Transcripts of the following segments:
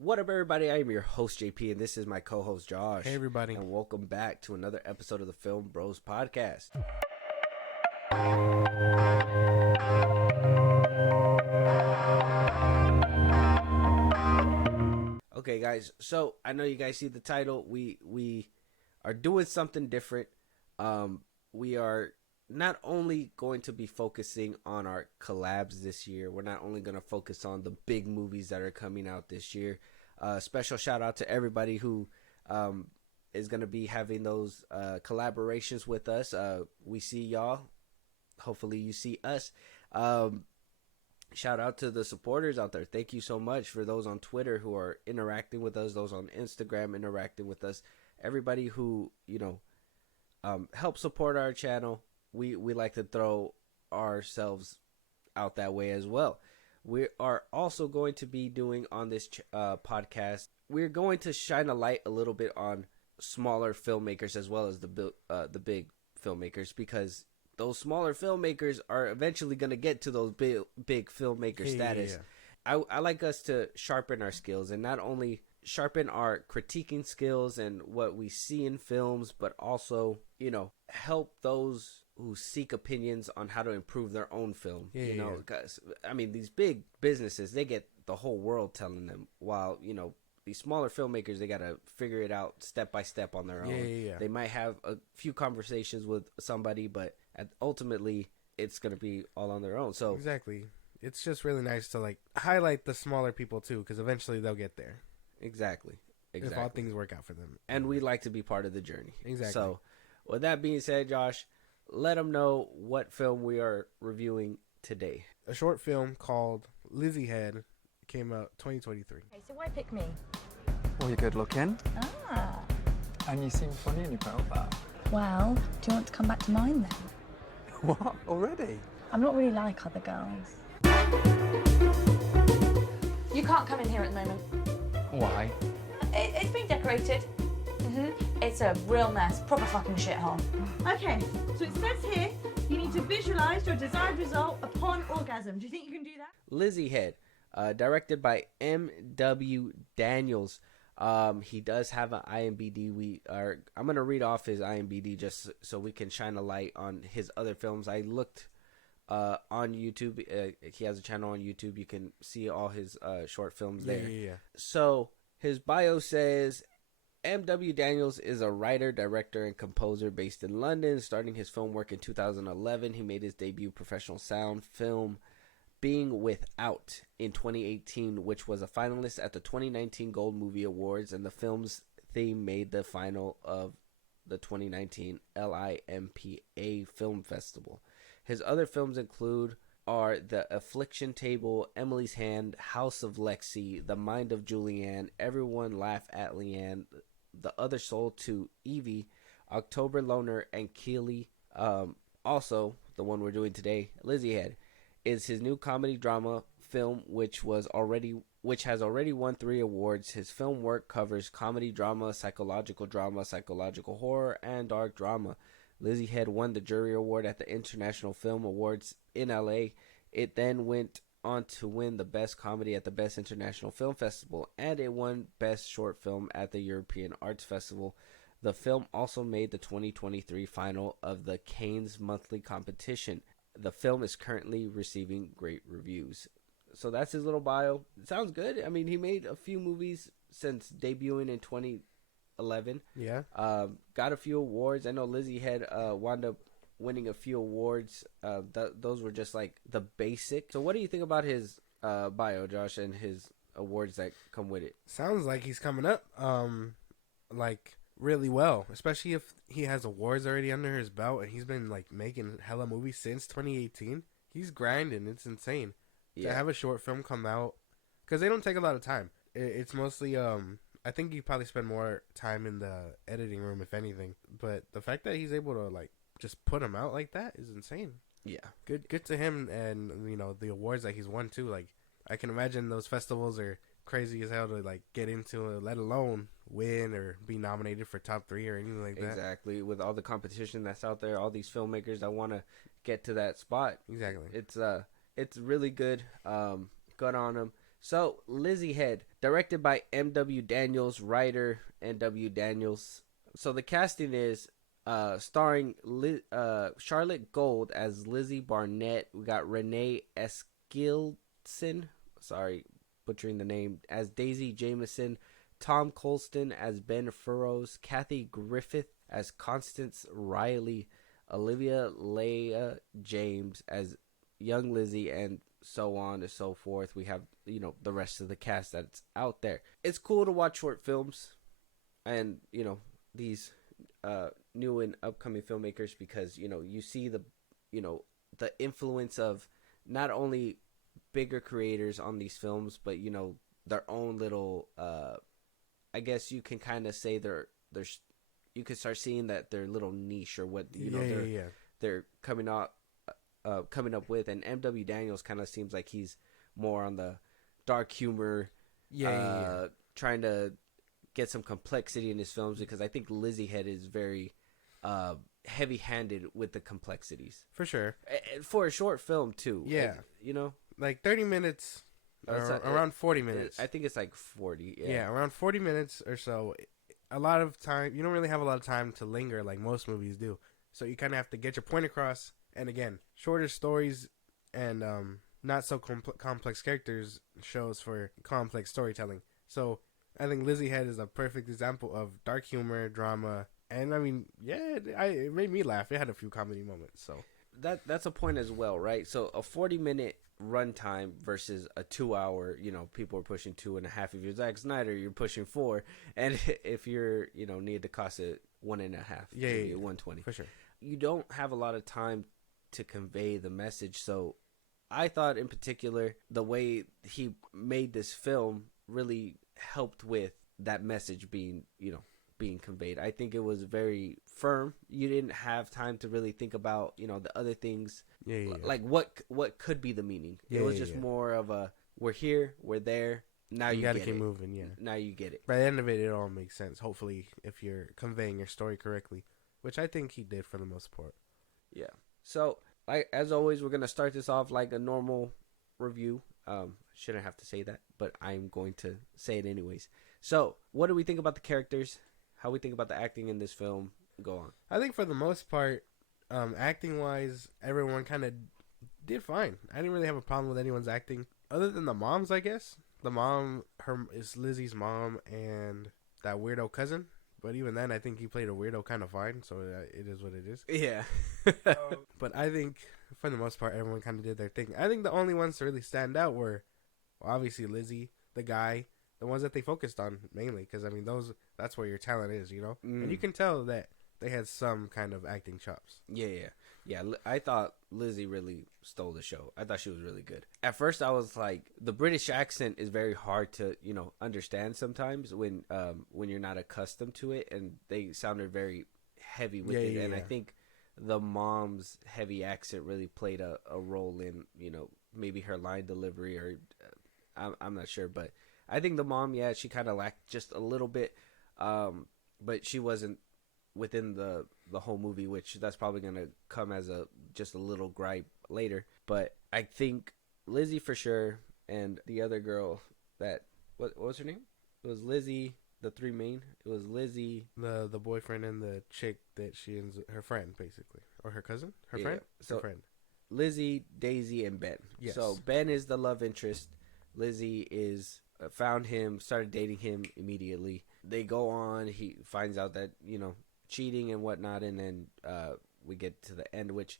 What up, everybody? I am your host, JP, and this is my co-host, Josh. Hey, everybody. And welcome back to another episode of the FIlmBros podcast. Okay, guys, so I know you guys see the title. We are doing something different. We are not only going to be focusing on our collabs this year. We're not only going to focus on the big movies that are coming out this year. Special shout out to everybody who is going to be having those collaborations with us. We see y'all. Hopefully you see us. Shout out to the supporters out there. Thank you so much for those on Twitter who are interacting with us, those on Instagram interacting with us, everybody who, help support our channel. We like to throw ourselves out that way as well. We are also going to be doing on this podcast, we're going to shine a light a little bit on smaller filmmakers as well as the big filmmakers, because those smaller filmmakers are eventually going to get to those big filmmaker status. Yeah. I like us to sharpen our skills, and not only sharpen our critiquing skills and what we see in films, but also, help those who seek opinions on how to improve their own film. Because I mean, these big businesses, they get the whole world telling them, while these smaller filmmakers, they got to figure it out step by step on their own. They might have a few conversations with somebody, but ultimately it's going to be all on their own. So exactly, it's just really nice to highlight the smaller people too, because eventually they'll get there. Exactly. If all things work out for them, and we like to be part of the journey. Exactly. So with that being said, Josh, let them know what film we are reviewing today. A short film called Lizzie-Head came out 2023. Okay, so why pick me? Well, you're good looking. Ah. And you seem funny and you put up that. Well, do you want to come back to mine then? What? Already? I'm not really like other girls. You can't come in here at the moment. Why? It's been decorated. It's a real mess. Proper fucking shithole. Okay, so it says here you need to visualize your desired result upon orgasm. Do you think you can do that? Lizzie-Head, directed by M.W. Daniels. He does have an IMDb. I'm gonna read off his IMDb just so we can shine a light on his other films. I looked on YouTube. He has a channel on YouTube. You can see all his short films there. Yeah. So his bio says, M.W. Daniels is a writer, director, and composer based in London. Starting his film work in 2011, he made his debut professional sound film Being Without in 2018, which was a finalist at the 2019 Gold Movie Awards, and the film's theme made the final of the 2019 LIMPA Film Festival. His other films include The Affliction Table, Emily's Hand, House of Lexi, The Mind of Julianne, Everyone Laugh at Leanne, The Other Soul to Evie, October Loner, and Keely. Also, the one we're doing today, Lizzie-Head, is his new comedy drama film, which has already won 3 awards. His film work covers comedy drama, psychological horror, and dark drama. Lizzie-Head won the Jury Award at the International Film Awards in LA. It then went on to win the Best Comedy at the Best International Film Festival, and it won Best Short Film at the European Arts Festival. The film also made the 2023 final of the Cannes monthly competition. The film is currently receiving great reviews. So that's his little bio. It sounds good. I mean, he made a few movies since debuting in 2011. Yeah. Got a few awards. I know Lizzie-Head wound up winning a few awards. Those were just like the basic. So what do you think about his bio, Josh, and his awards that come with it? Sounds like he's coming up really well, especially if he has awards already under his belt and he's been making hella movies since 2018. He's grinding. It's insane. To have a short film come out, because they don't take a lot of time. It's mostly I think you probably spend more time in the editing room, if anything. But the fact that he's able to just put them out like that is insane. Yeah, good to him, and the awards that he's won too. I can imagine those festivals are crazy as hell to get into, let alone win or be nominated for top 3 or anything like that. Exactly, with all the competition that's out there, all these filmmakers that want to get to that spot. Exactly, it's really good. Good on him. So, Lizzie-Head, directed by M.W. Daniels, writer N.W. Daniels. So the casting is starring Charlotte Gold as Lizzie Barnett. We got Renee Eskildsen, sorry, butchering the name, as Daisy Jameson. Tom Colston as Ben Furrows. Kathy Griffith as Constance Riley. Olivia Leah James as young Lizzie, and so on and so forth. We have, the rest of the cast that's out there. It's cool to watch short films and, these new and upcoming filmmakers, because, you see the influence of not only bigger creators on these films, but, their own little, I guess you can kind of say there's you could start seeing that their little niche, or what, they're coming up with. And M.W. Daniels kind of seems like he's more on the dark humor, trying to get some complexity in his films, because I think Lizzie-Head is very heavy-handed with the complexities. For sure. For a short film, too. Yeah. Like 30 minutes, or around 40 minutes. I think it's like 40. Yeah, around 40 minutes or so. A lot of time, you don't really have a lot of time to linger like most movies do. So you kind of have to get your point across. And again, shorter stories and not so complex characters shows for complex storytelling. So I think Lizzie-Head is a perfect example of dark humor, drama, and I mean, it made me laugh. It had a few comedy moments. So that's a point as well, right? So a 40-minute runtime versus a 2-hour, people are pushing 2.5. If you're Zack Snyder, you're pushing 4, and if you're need to cost it 1.5, maybe 120 for sure. You don't have a lot of time to convey the message. So I thought in particular the way he made this film really helped with that message being conveyed. I think it was very firm. You didn't have time to really think about the other things, like what could be the meaning. It was just more of a, we're here, we're there, now you gotta keep moving. Now you get it. By the end of it, it all makes sense, hopefully, if you're conveying your story correctly, which I think he did for the most part. So, as always, we're gonna start this off like a normal review. Shouldn't have to say that, but I'm going to say it anyways. So, what do we think about the characters? How we think about the acting in this film? Go on. I think for the most part, acting wise, everyone kind of did fine. I didn't really have a problem with anyone's acting, other than the moms, I guess. The mom, is Lizzie's mom, and that weirdo cousin. But even then, I think he played a weirdo kind of fine, so it is what it is. Yeah. But I think, for the most part, everyone kind of did their thing. I think the only ones to really stand out were, obviously, Lizzie, the guy, the ones that they focused on, mainly. Because, I mean, that's where your talent is, And you can tell that they had some kind of acting chops. Yeah, I thought Lizzie really stole the show. I thought she was really good. At first, I was like, the British accent is very hard to, understand sometimes when you're not accustomed to it, and they sounded very heavy with it. And I think the mom's heavy accent really played a role in, maybe her line delivery, or I'm not sure, but I think the mom, she kind of lacked just a little bit, but she wasn't within the whole movie, which that's probably gonna come as just a little gripe later. But I think Lizzie for sure, and the other girl that what was her name? It was Lizzie. The three main. It was Lizzie, the boyfriend, and the chick that she ends, her friend basically, or her cousin, her friend. So her friend. Lizzie, Daisy, and Ben. Yes. So Ben is the love interest. Lizzie is found him, started dating him immediately. They go on. He finds out that cheating and whatnot, and then we get to the end, which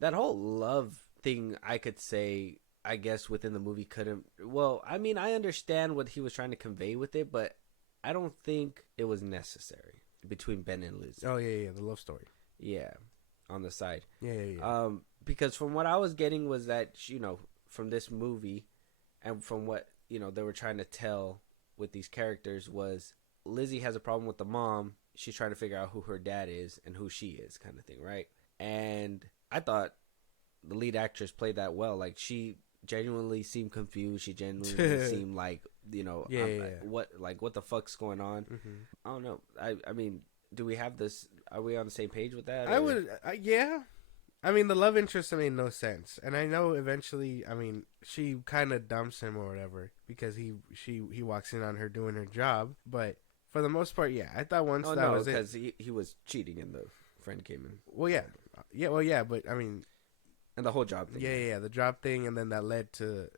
that whole love thing, I could say, I guess within the movie couldn't. Well, I mean, I understand what he was trying to convey with it, but I don't think it was necessary between Ben and Lizzie. Oh yeah, the love story. Yeah, on the side. Yeah. Because from what I was getting was that from this movie, and from what they were trying to tell with these characters, was Lizzie has a problem with the mom. She's trying to figure out who her dad is and who she is, kind of thing, right? And I thought the lead actress played that well. Like, she genuinely seemed confused. She genuinely seemed like, what the fuck's going on? Mm-hmm. I don't know. I mean, do we have this? Are we on the same page with that? I would, yeah. I mean, the love interest made no sense, and I know eventually. I mean, she kind of dumps him or whatever because he walks in on her doing her job. But for the most part, yeah, I thought once that was it. because he was cheating and the friend came in. Well, yeah, well, yeah, but I mean, And the whole job thing. yeah, the job thing, and then that led to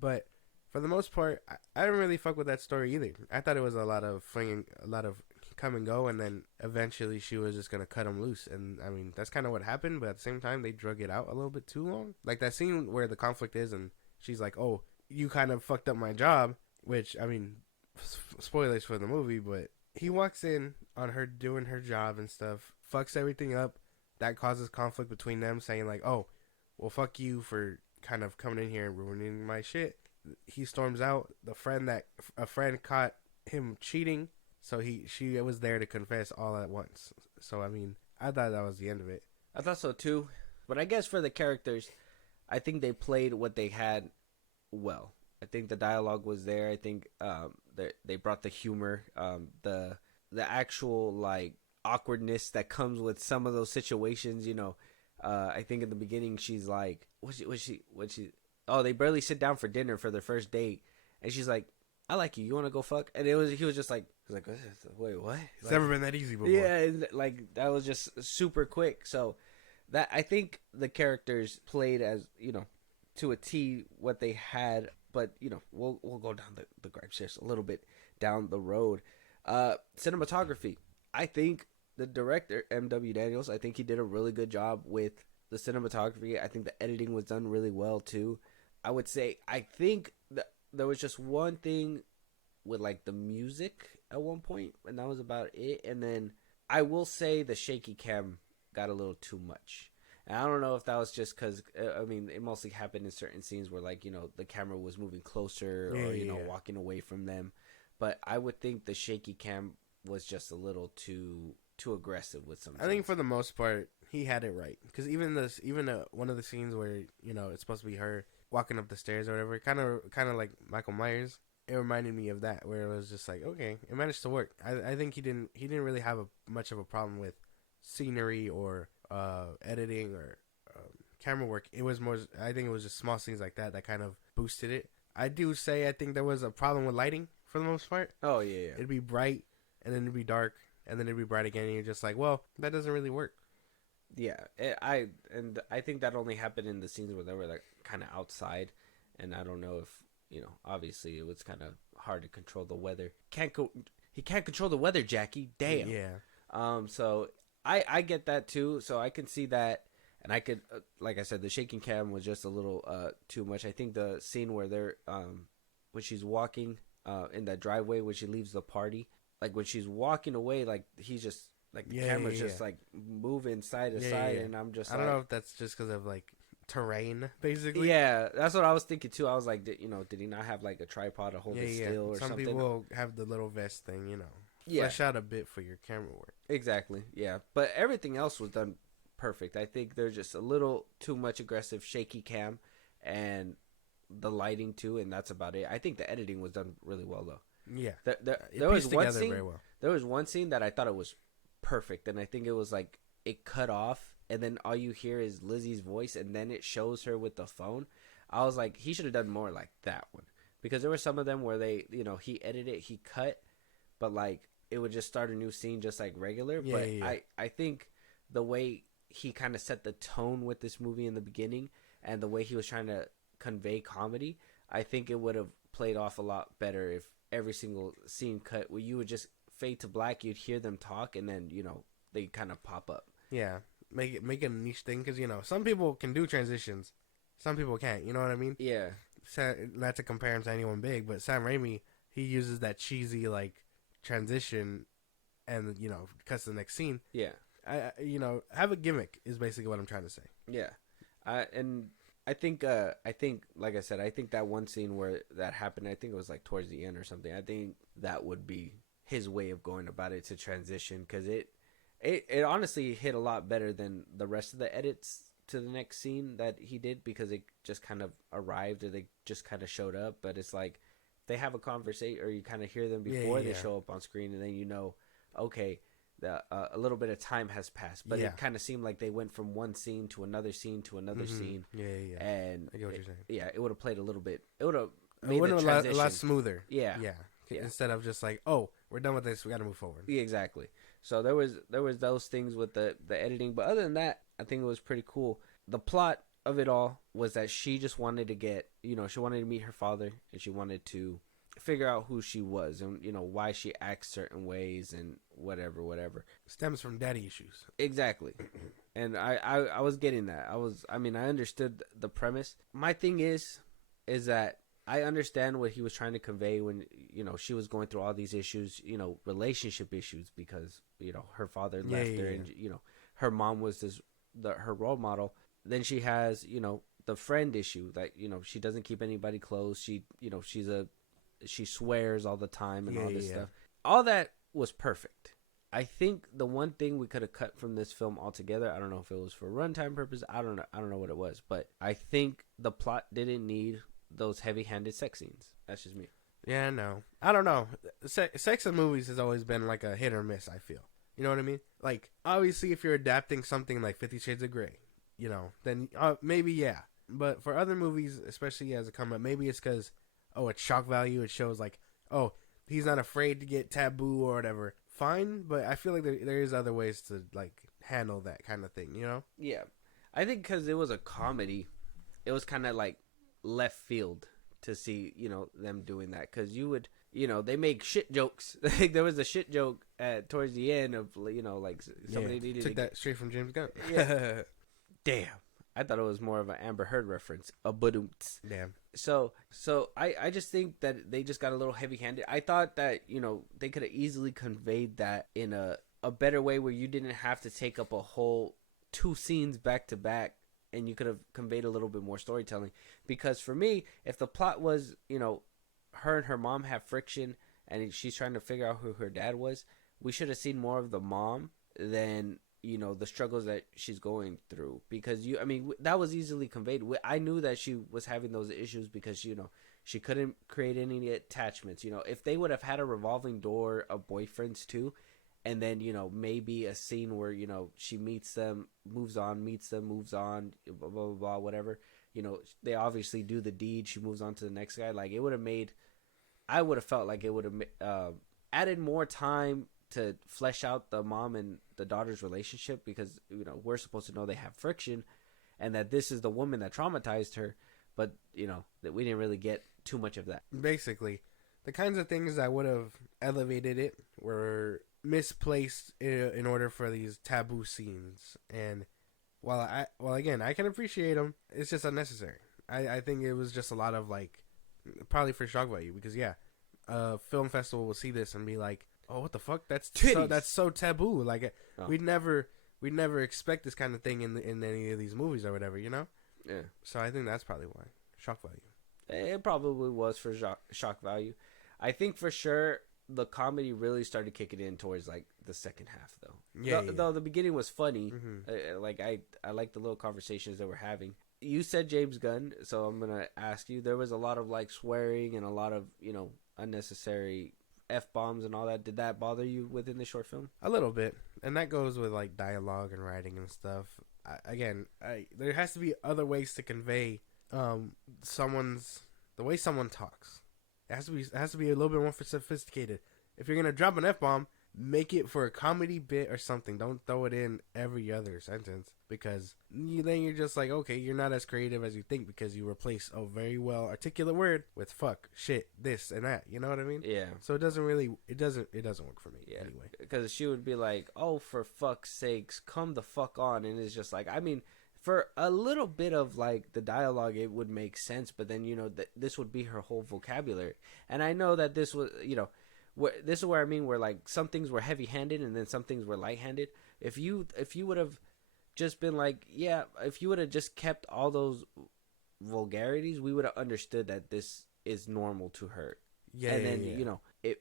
But for the most part, I didn't really fuck with that story either. I thought it was a lot of flinging, a lot of come and go, and then eventually she was just gonna cut him loose. And I mean, that's kind of what happened. But at the same time, they drug it out a little bit too long. Like that scene where the conflict is, and she's like, "Oh, you kind of fucked up my job," which I mean, spoilers for the movie, but he walks in on her doing her job and stuff, fucks everything up. That causes conflict between them, saying like, "Oh, well, fuck you for kind of coming in here and ruining my shit." He storms out. A friend caught him cheating, so she was there to confess all at once. So I mean, I thought that was the end of it. I thought so too, but I guess for the characters, I think they played what they had well. I think the dialogue was there. I think they brought the humor, the actual like awkwardness that comes with some of those situations. You know, I think in the beginning she's like, was she? Oh, they barely sit down for dinner for their first date, and she's like, "I like you. You want to go fuck?" And he was just like, "Wait, what?" It's never been that easy before. Yeah, and like that was just super quick. So that I think the characters played as to a T what they had, but we'll go down the gripes just a little bit down the road. Cinematography. I think the director M.W. Daniels. I think he did a really good job with the cinematography. I think the editing was done really well too. I would say I think that there was just one thing with like the music at one point, and that was about it. And then I will say the shaky cam got a little too much. And I don't know if that was just because I mean it mostly happened in certain scenes where like the camera was moving closer or walking away from them. But I would think the shaky cam was just a little too aggressive with some. I think for the most part he had it right, because even one of the scenes where it's supposed to be her walking up the stairs or whatever, kind of like Michael Myers. It reminded me of that, where it was just like, okay, it managed to work. I think he didn't really have much of a problem with scenery or editing or camera work. It was more, I think it was just small scenes like that kind of boosted it. I do say I think there was a problem with lighting for the most part. Oh yeah. It'd be bright and then it'd be dark and then it'd be bright again, and you're just like, well, that doesn't really work. Yeah, I think that only happened in the scenes where they were like kind of outside, and I don't know if obviously it was kind of hard to control the weather. He can't control the weather, Jackie. Damn. Yeah. So I get that too. So I can see that, and I could like I said, the shaking cam was just a little too much. I think the scene where they're when she's walking in that driveway when she leaves the party, like when she's walking away, like he's just. Like the camera's just like moving side to side, and I'm just. I don't know if that's just because of like terrain, basically. Yeah, that's what I was thinking too. I was like, did he not have like a tripod to hold it still or something? Some people have the little vest thing, Yeah, flesh out a bit for your camera work. Exactly. Yeah, but everything else was done perfect. I think there's just a little too much aggressive shaky cam, and the lighting too, and that's about it. I think the editing was done really well though. Yeah, there was one scene. Very well. There was one scene that I thought it was perfect, and I think it was like it cut off and then all you hear is Lizzie's voice and then it shows her with the phone. I was like, he should have done more like that one, because there were some of them where they, he edited, he cut, but like it would just start a new scene just like regular. I think the way he kind of set the tone with this movie in the beginning and the way he was trying to convey comedy, I think it would have played off a lot better if every single scene cut where you would just fade to black, you'd hear them talk, and then they kind of pop up. Yeah, make it a niche thing, because some people can do transitions, some people can't. You know what I mean? Yeah. Not to compare him to anyone big, but Sam Raimi, he uses that cheesy like transition, and cuts to the next scene. Yeah. Have a gimmick is basically what I'm trying to say. Yeah. And I think like I said, I think that one scene where that happened, I think it was like towards the end or something. I think that would be his way of going about it, to transition, because it honestly hit a lot better than the rest of the edits to the next scene that he did, because it just kind of arrived, or they just kind of showed up. But it's like they have a conversation, or you kind of hear them before they show up on screen, and then okay, a little bit of time has passed, but Yeah. it kind of seemed like they went from one scene to another scene to another scene. Yeah. And I get what you're saying. yeah, it would have played a little bit. It would have It made would the have transition a lot smoother. Yeah. Yeah. Instead of just like, oh, we're done with this, we got to move forward. Yeah, exactly. So there was those things with the editing, but other than that, I think it was pretty cool. The plot of it all was that she just wanted to get, she wanted to meet her father, and she wanted to figure out who she was and why she acts certain ways and whatever. Stems from daddy issues. Exactly. And I was getting that. I understood the premise. My thing is that I understand what he was trying to convey when she was going through all these issues, relationship issues, because her father left her, and her mom was her role model. Then she has the friend issue that she doesn't keep anybody close. She she swears all the time and all this stuff. All that was perfect. I think the one thing we could have cut from this film altogether, I don't know if it was for runtime purpose, I don't know what it was, but I think the plot didn't need those heavy-handed sex scenes. That's just me. Yeah, no. I don't know. Sex in movies has always been like a hit or miss, I feel. You know what I mean? Like, obviously, if you're adapting something like 50 Shades of Grey, then maybe, yeah. But for other movies, especially as a come up, maybe it's because, it's shock value. It shows like, he's not afraid to get taboo or whatever. Fine, but I feel like there is other ways to, like, handle that kind of thing, Yeah. I think because it was a comedy, it was kind of like left field to see, them doing that. Because you would, they make shit jokes. There was a shit joke towards the end of, like somebody needed took that straight from James Gunn. Yeah. Damn. I thought it was more of an Amber Heard reference. A badumts. Damn. So I just think that they just got a little heavy-handed. I thought that, they could have easily conveyed that in a better way where you didn't have to take up a whole 2 scenes back to back, and you could have conveyed a little bit more storytelling. Because for me, if the plot was, her and her mom have friction and she's trying to figure out who her dad was, we should have seen more of the mom than the struggles that she's going through, because that was easily conveyed. I knew that she was having those issues because she couldn't create any attachments. If they would have had a revolving door of boyfriends too, and then maybe a scene where she meets them, moves on, meets them, moves on, blah blah blah, whatever. They obviously do the deed, she moves on to the next guy. Like, it would have made, I would have felt like it would have added more time to flesh out the mom and the daughter's relationship, because we're supposed to know they have friction and that this is the woman that traumatized her, but that we didn't really get too much of that. Basically, the kinds of things that would have elevated it were misplaced in order for these taboo scenes. And while again I can appreciate them, it's just unnecessary. I think it was just a lot of, like, probably for shock value, because a film festival will see this and be like, oh, what the fuck? That's so taboo. Like, we'd never expect this kind of thing in any of these movies or whatever, Yeah. So I think that's probably why. Shock value. It probably was for shock value. I think for sure the comedy really started kicking in towards, like, the second half, though. Though the beginning was funny. Mm-hmm. Like, I like the little conversations that we're having. You said James Gunn, so I'm gonna ask you. There was a lot of, like, swearing and a lot of unnecessary F-bombs and all that. Did that bother you within the short film? A little bit. And that goes with, like, dialogue and writing and stuff. There has to be other ways to convey the way someone talks. It has to be a little bit more sophisticated. If you're gonna drop an F-bomb, make it for a comedy bit or something. Don't throw it in every other sentence, because then you're just like, okay, you're not as creative as you think, because you replace a very well articulate word with fuck, shit, this and that. You know what I mean? Yeah. So it doesn't work for me. Yeah. Anyway, because she would be like, oh, for fuck's sakes, come the fuck on, and it's just like, for a little bit of, like, the dialogue, it would make sense, but then this would be her whole vocabulary. And I know that this was this is where where, like, some things were heavy-handed and then some things were light-handed. If you would have just been like, if you would have just kept all those vulgarities, we would have understood that this is normal to her. It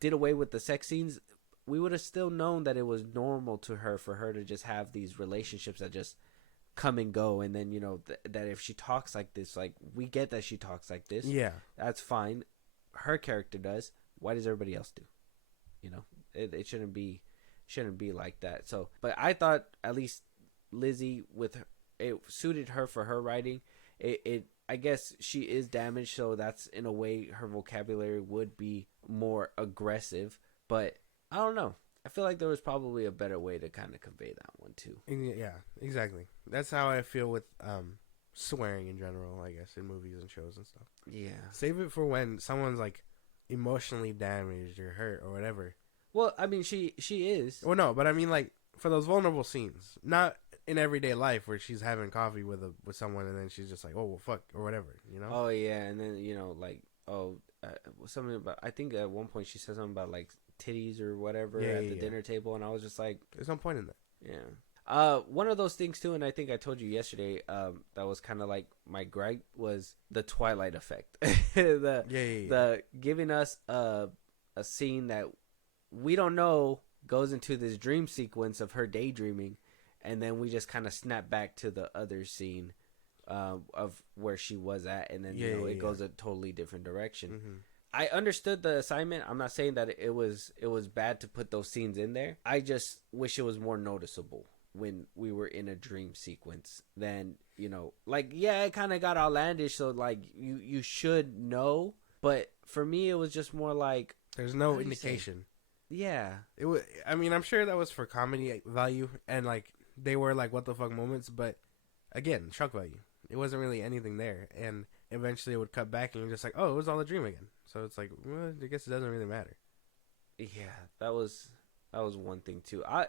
did away with the sex scenes. We would have still known that it was normal to her for her to just have these relationships that just come and go, and then that if she talks like this, like, we get that she talks like this, that's fine. Her character does. Why does everybody else do? It shouldn't be shouldn't be like that. So, but I thought at least Lizzie, with her, it suited her for her writing. It I guess she is damaged, so that's in a way her vocabulary would be more aggressive. But I don't know. I feel like there was probably a better way to kind of convey that one too. Yeah, exactly. That's how I feel with swearing in general, I guess, in movies and shows and stuff. Yeah. Save it for when someone's like emotionally damaged or hurt or whatever. Well, I mean, she is. Well, no, but I mean like for those vulnerable scenes, not in everyday life where she's having coffee with someone and then she's just like, oh well, fuck or whatever, you know? Oh yeah, and then like something about, I think at one point she said something about like titties or whatever at the dinner table, and I was just like, there's no point in that. Yeah. One of those things too, and I think I told you yesterday, that was kind of like my gripe, was the Twilight effect. The giving us a scene that we don't know goes into this dream sequence of her daydreaming, and then we just kind of snap back to the other scene of where she was at, and then it goes a totally different direction. Mm-hmm. I understood the assignment. I'm not saying that it was bad to put those scenes in there. I just wish it was more noticeable when we were in a dream sequence. Then, like, yeah, it kind of got outlandish, so like you should know. But for me, it was just more like, there's no indication. Yeah, it was. I mean, I'm sure that was for comedy value, and like they were like what the fuck moments. But again, shock value. It wasn't really anything there, and eventually it would cut back, and you're just like, oh, it was all a dream again. So it's like, well, I guess it doesn't really matter. Yeah, that was one thing too. I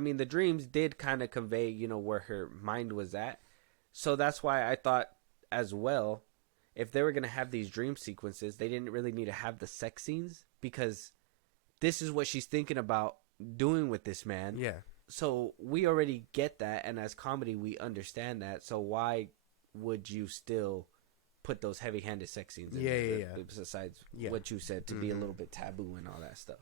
mean, the dreams did kind of convey, where her mind was at. So that's why I thought as well, if they were going to have these dream sequences, they didn't really need to have the sex scenes, because this is what she's thinking about doing with this man. Yeah. So we already get that, and as comedy, we understand that. So why would you still put those heavy-handed sex scenes in there? Besides what you said, to be a little bit taboo and all that stuff.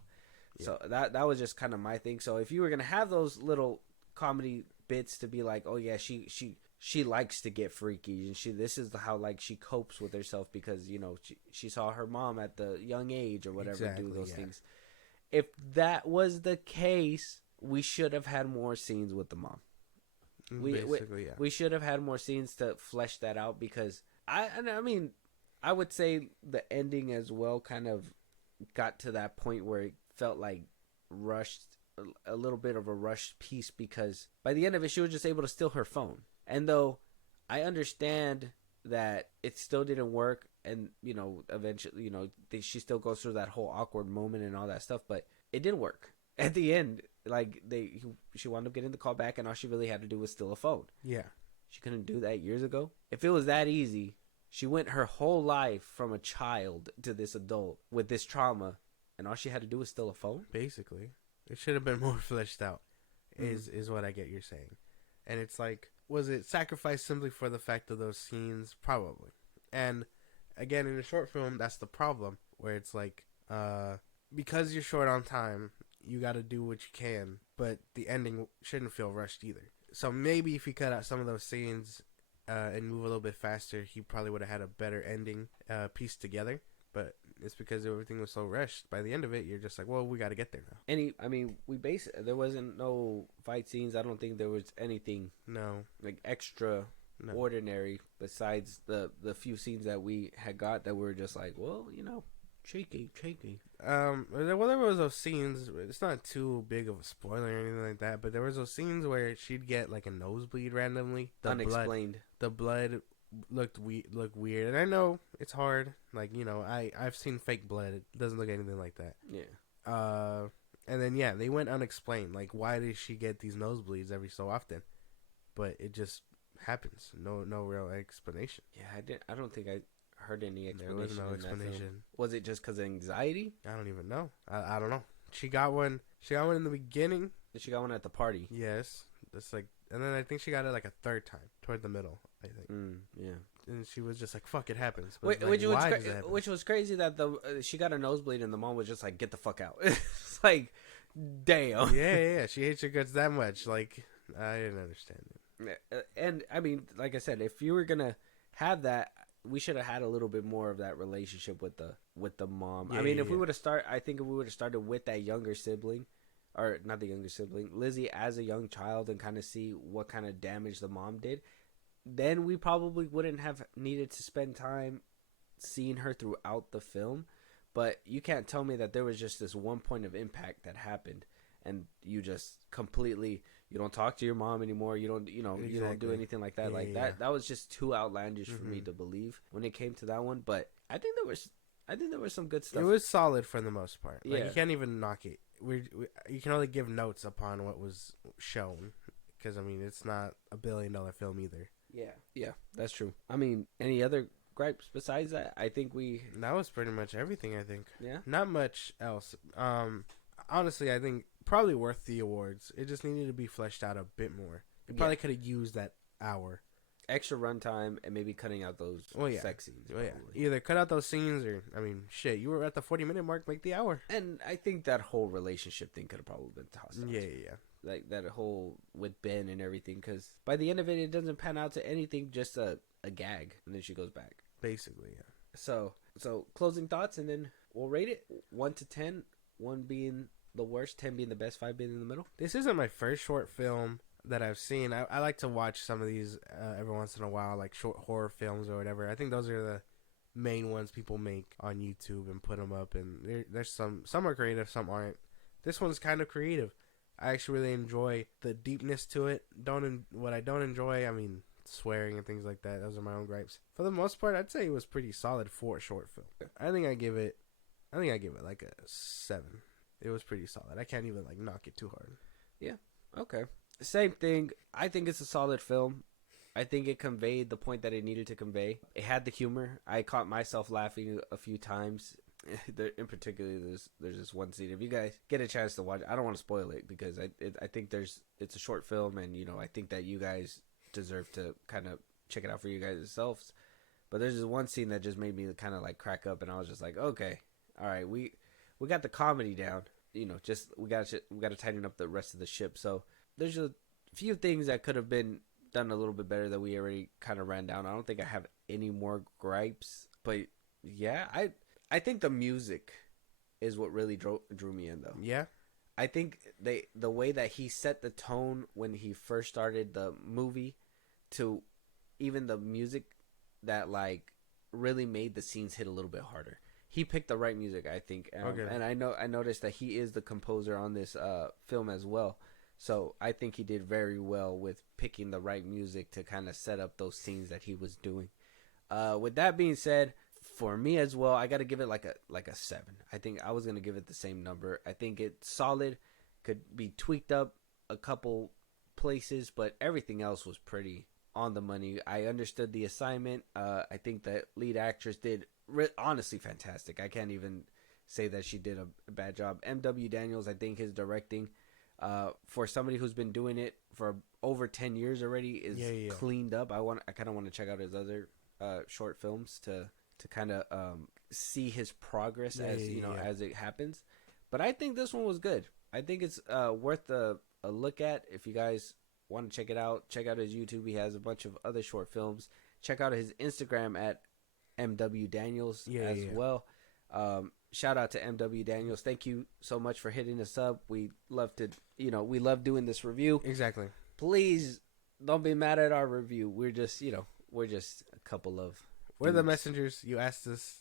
Yeah. So that was just kind of my thing. So if you were gonna have those little comedy bits to be like, oh yeah, she likes to get freaky, and this is how like she copes with herself, because she saw her mom at the young age or whatever do those things. If that was the case, we should have had more scenes with the mom. We should have had more scenes to flesh that out, because I mean, I would say the ending as well kind of got to that point where it felt like rushed, a little bit of a rushed piece, because by the end of it, she was just able to steal her phone. And though I understand that it still didn't work, and eventually, she still goes through that whole awkward moment and all that stuff, but it didn't work at the end. Like she wound up getting the call back, and all she really had to do was steal a phone. Yeah. She couldn't do that years ago. If it was that easy, she went her whole life from a child to this adult with this trauma, and all she had to do was steal a phone? Basically. It should have been more fleshed out, is what I get you're saying. And it's like, was it sacrificed simply for the fact of those scenes? Probably. And again, in a short film, that's the problem, where it's like, because you're short on time, you got to do what you can, but the ending shouldn't feel rushed either. So maybe if he cut out some of those scenes and move a little bit faster, he probably would have had a better ending pieced together. But it's because everything was so rushed. By the end of it, you're just like, well, we got to get there now. There wasn't no fight scenes. I don't think there was anything like extra ordinary besides the few scenes that we had got that were just like, well, cheeky. Well, there was those scenes. It's not too big of a spoiler or anything like that, but there was those scenes where she'd get like a nosebleed randomly. Unexplained. The blood looked weird, and I know it's hard. Like I've seen fake blood. It doesn't look anything like that. Yeah. And then they went unexplained. Like, why does she get these nosebleeds every so often? But it just happens. No real explanation. Yeah, I don't think I heard any explanation. There was no explanation. Was it just because of anxiety? I don't even know. I don't know. She got one in the beginning. She got one at the party. Yes. That's like, and then I think she got it like a third time toward the middle, I think. Yeah. And she was just like, fuck, it happens. But which was crazy that she got a nosebleed and the mom was just like, get the fuck out. It's like, damn. Yeah. She hates your guts that much. Like, I didn't understand it. And I mean, like I said, if you were going to have that, we should have had a little bit more of that relationship with the mom. Yeah, I mean, yeah, if we would have started with that younger sibling, or not the younger sibling, Lizzie as a young child, and kind of see what kind of damage the mom did, then we probably wouldn't have needed to spend time seeing her throughout the film. But you can't tell me that there was just this one point of impact that happened, and you just completely, you don't talk to your mom anymore. You don't, you don't do anything like that. That was just too outlandish for me to believe when it came to that one. But I think there was some good stuff. It was solid for the most part. Like, Yeah. you can't even knock it. You can only give notes upon what was shown, because I mean, it's not a $1 billion film either. Yeah, that's true. I mean, any other gripes besides that? I think that was pretty much everything. I think. Yeah. Not much else. Honestly, I think probably worth the awards. It just needed to be fleshed out a bit more. It probably could have used that hour. Extra runtime and maybe cutting out those sex scenes. Either cut out those scenes, or I mean, shit, you were at the 40-minute mark, make the hour. And I think that whole relationship thing could have probably been tossed out. Yeah. Like that whole with Ben and everything, because by the end of it, it doesn't pan out to anything, just a gag, and then she goes back. Basically, yeah. So closing thoughts, and then we'll rate it 1 to 10. 1 being the worst, 10 being the best, 5 being in the middle. This isn't my first short film that I've seen. I like to watch some of these every once in a while, like short horror films or whatever. I think those are the main ones people make on YouTube and put them up. And there's some are creative, some aren't. This one's kind of creative. I actually really enjoy the deepness to it. What I don't enjoy, I mean, swearing and things like that. Those are my own gripes. For the most part, I'd say it was pretty solid for a short film. I think I give it like a 7. It was pretty solid. I can't even like knock it too hard. Yeah. Okay. Same thing. I think it's a solid film. I think it conveyed the point that it needed to convey. It had the humor. I caught myself laughing a few times. In particular, there's this one scene. If you guys get a chance to watch, I don't want to spoil it, because I think it's a short film, and I think that you guys deserve to kind of check it out for you guys yourselves. But there's this one scene that just made me kind of like crack up, and I was just like, okay, all right, we got the comedy down. Just we got to tighten up the rest of the ship. So there's a few things that could have been done a little bit better that we already kind of ran down. I don't think I have any more gripes, but yeah, I think the music is what really drew me in, though. Yeah. I think the way that he set the tone when he first started the movie, to even the music that like really made the scenes hit a little bit harder. He picked the right music, I think. Okay. And I noticed that he is the composer on this film as well. So I think he did very well with picking the right music to kind of set up those scenes that he was doing. With that being said, for me as well, I got to give it like a 7. I think I was going to give it the same number. I think it's solid. Could be tweaked up a couple places, but everything else was pretty on the money. I understood the assignment. I think the lead actress did honestly fantastic. I can't even say that she did a bad job. M.W. Daniels, I think his directing, for somebody who's been doing it for over 10 years already, is cleaned up. I kind of want to check out his other short films to kind of see his progress as it happens. But I think this one was good. I think it's worth a look at. If you guys want to check it out, check out his YouTube. He has a bunch of other short films. Check out his Instagram at MW Daniels well. Shout out to MW Daniels. Thank you so much for hitting us up. We love doing this review. Exactly. Please don't be mad at our review. We're just a couple of We're the messengers. You asked us.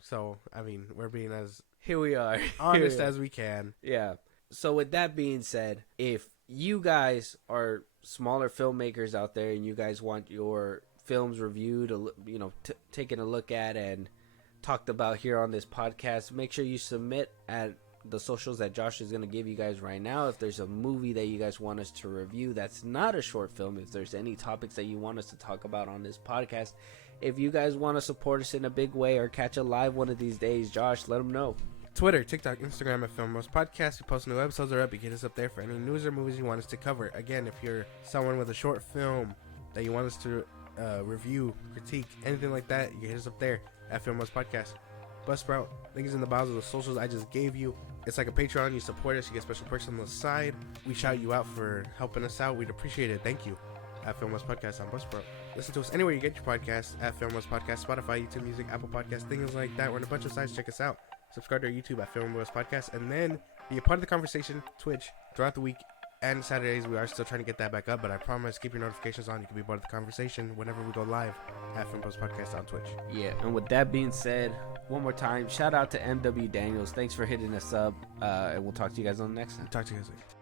So I mean, we're being as here we are honest as we can. Yeah. So with that being said, if you guys are smaller filmmakers out there and you guys want your films reviewed, taken a look at and talked about here on this podcast, make sure you submit at the socials that Josh is going to give you guys right now. If there's a movie that you guys want us to review that's not a short film, if there's any topics that you want us to talk about on this podcast, if you guys want to support us in a big way or catch a live one of these days, Josh, let them know. Twitter, TikTok, Instagram at FIlmBros Podcast. We post new episodes are up. You get us up there for any news or movies you want us to cover. Again, if you're someone with a short film that you want us to review, critique, anything like that, you can hit us up there at FIlmBros Podcast. Buzzsprout, link is in the bios of the socials I just gave you. It's like a Patreon. You support us, you get special perks on the side. We shout you out for helping us out. We'd appreciate it. Thank you. At FIlmBros Podcast on Buzzsprout. Listen to us anywhere you get your podcasts, at FIlmBros Podcast, Spotify, YouTube Music, Apple Podcasts, things like that. We're on a bunch of sites. Check us out. Subscribe to our YouTube at FIlmBros Podcast, and then be a part of the conversation, Twitch, throughout the week and Saturdays. We are still trying to get that back up, but I promise, keep your notifications on. You can be part of the conversation whenever we go live at FIlmBros Podcast on Twitch. Yeah, and with that being said, one more time, shout out to MW Daniels. Thanks for hitting us up, and we'll talk to you guys on the next time. Talk to you guys later.